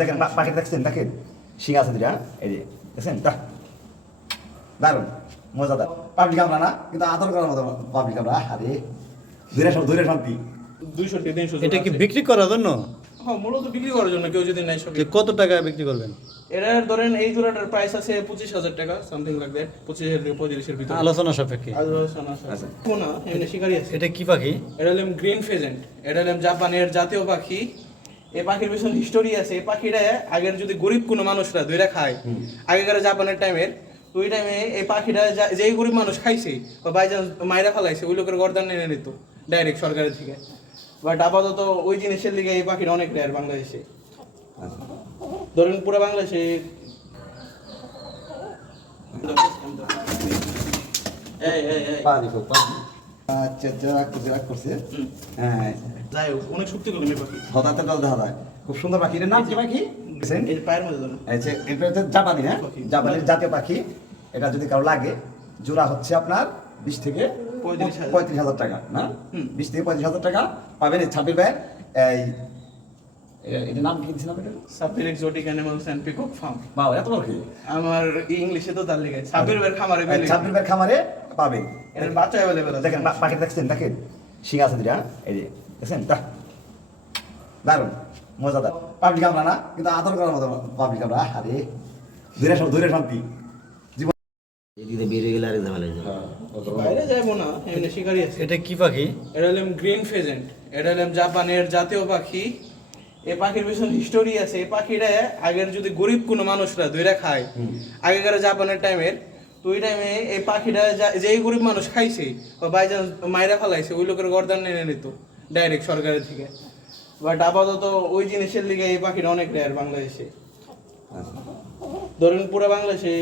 দেখেন পাখি দেখছেন, দেখেন শিং আছে দুটা, এই যে দেখছেন দারুন মজাদার। পাবলিক আমরা না, কিন্তু আদর করার মতো পাবলিক আমরা। আরে দূরে শান্তি। 200 থেকে 300 এটা কি বিক্রি করার জন্য? হ্যাঁ, মূলত বিক্রি করার জন্য, কেউ যদি নাই সবই। যে কত টাকায় বিক্রি করবেন? এটার ধরেন এই জোড়াটার প্রাইস আছে 25,000 টাকা, সামথিং লাইক দ্যাট, 25,000 থেকে 35,000 ভিতরে। আলোচনা সাপেক্ষে। আলোচনা আছে। আচ্ছা। না, এমনি শিকারি আছে। এটা কি পাখি? এটা হলো গ্রিন ফেজেন্ট, এটা হলো জাপানের জাতীয় পাখি। এই পাখির পিছনে হিস্টোরি আছে। এই পাখিটা আগের যদি গরিব কোনো মানুষরা ধরে খায়, আগেকার জাপানের টাইমের, তো ওই টাইমে এই পাখিটা যেই গরিব মানুষ খাইছে বা বাইচান্স মাইরা ফেলাইছে, ওই লোকের গর্দান এনে নিত ডাইরেক্ট সরকারের থেকে। বাট আপাতত ওই জিনিসের লিগে এই পাখিটা অনেক রেয়ার বাংলাদেশে। ধরেন পুরো বাংলাদেশে আচ্ছা রাগ করছে। হ্যাঁ, যাই হোক, অনেক শক্তি করে এই পাখি। হঠাৎ দেখা যায়। খুব সুন্দর পাখি। এর নাম কি পাখি? এই পায়ের মধ্যে ধরেন। আচ্ছা, এটা হচ্ছে জাপানি না, জাপানের জাতীয় পাখি। এটা যদি কারো লাগে, জোড়া হচ্ছে আপনার 20 থেকে 35,000 টাকা না, 20 থেকে 35,000 টাকা পাবেন। এই 26 ভাই এটার নাম কি দিয়েছিলাম? এটা Sabbir exotic animals and peacock farm. বাবা, এত বড় কি? আমার ইংলিশে তো তার লিখে সাব্বির ভাইয়ের খামারে পেলে। 26 ভাই খামারে পাবেন। এর বাচ্চা अवेलेबल আছে। দেখেন পাখি দেখছেন, দেখেন শিং আছে দুটা, এই যে দেখছেন দারুন মজাদার। পাবলিক আমরা না, কিন্তু আদর করার মতো পাবলিক আমরা। আরে দূরে শান্তি। এদিকে বেরিয়ে গেলে আরেক ঝামেলা হয়ে যাবে। বাইরে যাইবো না, এমনি শিকারি আছে। এটা কি পাখি? এটা হলো গ্রিন ফেজেন্ট, এটা হলো জাপানের জাতীয় পাখি। এই পাখির পিছনে হিস্টোরি আছে। এই পাখিটা আগের যদি গরিব কোনো মানুষরা ধরে খায়, আগেকার জাপানের টাইমের, তো ওই টাইমে এই পাখিটা যেই গরিব মানুষ খাইছে বা বাইচান্স মাইরা ফেলাইছে, ওই লোকের গর্দান এনে নিত ডাইরেক্ট সরকারের থেকে। বাট আপাতত ওই জিনিসের লিগে এই পাখিটা অনেক রেয়ার বাংলাদেশে। ধরেন পুরো বাংলাদেশে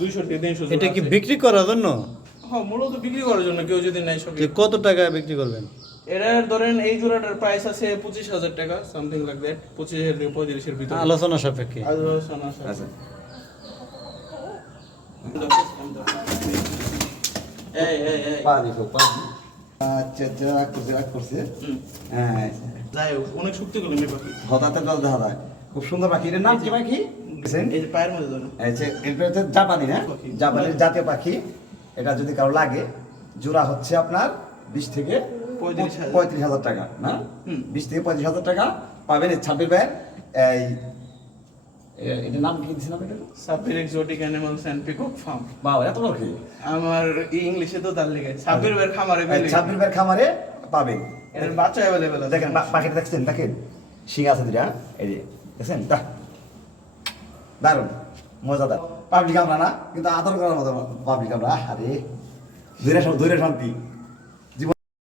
200 থেকে 300। এটা কি বিক্রি করার জন্য? হ্যাঁ, মূলত বিক্রি করার জন্য, কেউ যদি নাই সবই। যে কত টাকায় বিক্রি করবেন? এটার ধরেন এই জোড়াটার প্রাইস আছে 25,000 টাকা, সামথিং লাইক দ্যাট, 25,000 থেকে 35,000 ভিতরে। আলোচনা সাপেক্ষে। আলোচনা আছে। আচ্ছা। আচ্ছা রাগ করছে। হ্যাঁ, যাই হোক, অনেক শক্তি করে এই পাখি। হঠাৎ দেখা যায়। খুব সুন্দর পাখি। এর নাম কি পাখি? এই যে পায়ের মধ্যে ধরেন। আচ্ছা, এটা হচ্ছে জাপানি না, জাপানের জাতীয় পাখি। এটা যদি কারো লাগে, জোড়া হচ্ছে আপনার 20 থেকে 35,000 টাকা না, 20 থেকে 35,000 টাকা পাবেন। এই 26 ভাই এটার নাম কি দিয়েছিলাম? এটা Sabbir exotic animals and peacock farm. বাবা, এত বড় কি? আমার ইংলিশে তো তার লিখে সাব্বির ভাইয়ের খামারে পেলে। 26 ভাই খামারে পাবেন। এর বাচ্চা अवेलेबल আছে। দেখেন পাখি দেখছেন, দেখেন শিং আছে দুটা, এই যে দেখছেন দারুন মজাদার। পাবলিক আমরা না, কিন্তু আদর করার মতো পাবলিক আমরা। আরে দূরে শান্তি।